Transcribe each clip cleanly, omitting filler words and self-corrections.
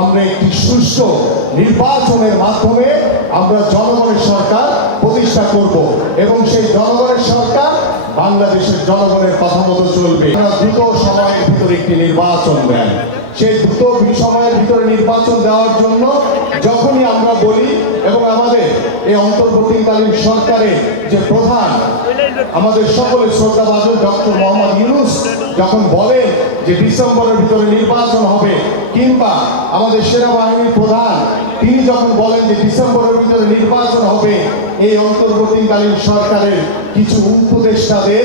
আমরা একটি সুষ্ঠু নির্বাচনের মাধ্যমে আমরা জনগণের সরকার প্রতিষ্ঠা করব এবং সেই জনগণের সরকার বাংলাদেশের জনগণের কথা মতো চলবে। দ্রুত সময়ের ভিতরে একটি নির্বাচন দেন, সেই দ্রুত সময়ের ভিতরে নির্বাচন দেওয়ার জন্য যখনই আমরা বলি এবং আমাদের এই অন্তর্বর্তীকালীন সরকারের যে প্রধান আমাদের সকলের শ্রদ্ধাভাজন ডক্টর মোহাম্মদ ইউনূস যখন বলেন যে ডিসেম্বরের ভিতরে নির্বাচন হবে, কিংবা আমাদের সেনাবাহিনীর প্রধান তিনি যখন বলেন যে ডিসেম্বরের ভিতরে নির্বাচন হবে, এই অন্তর্বর্তীকালীন সরকারের কিছু উপদেষ্টাদের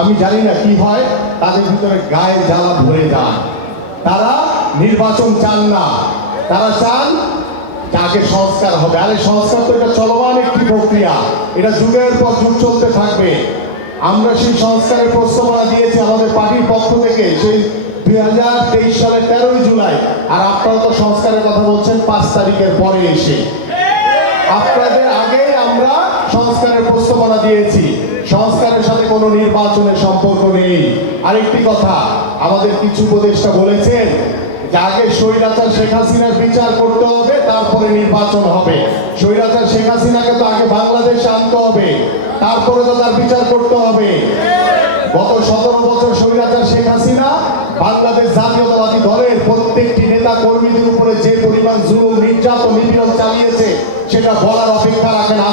আমি জানি না কি হয়, তাদের ভিতরে গায়ে জ্বালা ধরে যায়। তারা নির্বাচন চান না, তারা চান আগে সংস্কার হবে। আরে সংস্কার তো এটা চলমান একটি প্রক্রিয়া, এটা যুগের পর যুগ চলতে থাকবে। আমরা সেই সংস্কারের প্রস্তাবনা দিয়েছি আমাদের পার্টির পক্ষ থেকে সেই 2023 সালের 13 জুলাই, আর আপনারা তো সংস্কারের কথা বলছেন 5 তারিখের পরে এসে। আপনাদের আগে আমরা সংস্কারের প্রস্তাবনা দিয়েছি, সংস্কারের সাথে কোনো নির্বাচনের সম্পর্ক নেই। আরেকটি কথা, আমাদের কিছু উপদেষ্টা বলেছেন যে আগে স্বৈরাচার শেখ হাসিনার বিচার করতে হবে, তারপরে নির্বাচন হবে। স্বৈরাচার শেখ হাসিনাকে তো আগে বাংলাদেশে আনতে হবে, তারপরে তো তার বিচার করতে হবে। গত 17 বছর স্বৈরাচার শেখ হাসিনা বাংলাদেশ জাতীয়তাবাদী দলের প্রত্যেকটি নেতা কর্মীদের উপরে যে পরিমাণ জুলুম, নির্যাতন, নিপীড়ন চালিয়েছে সেটা বলার অপেক্ষা রাখে না।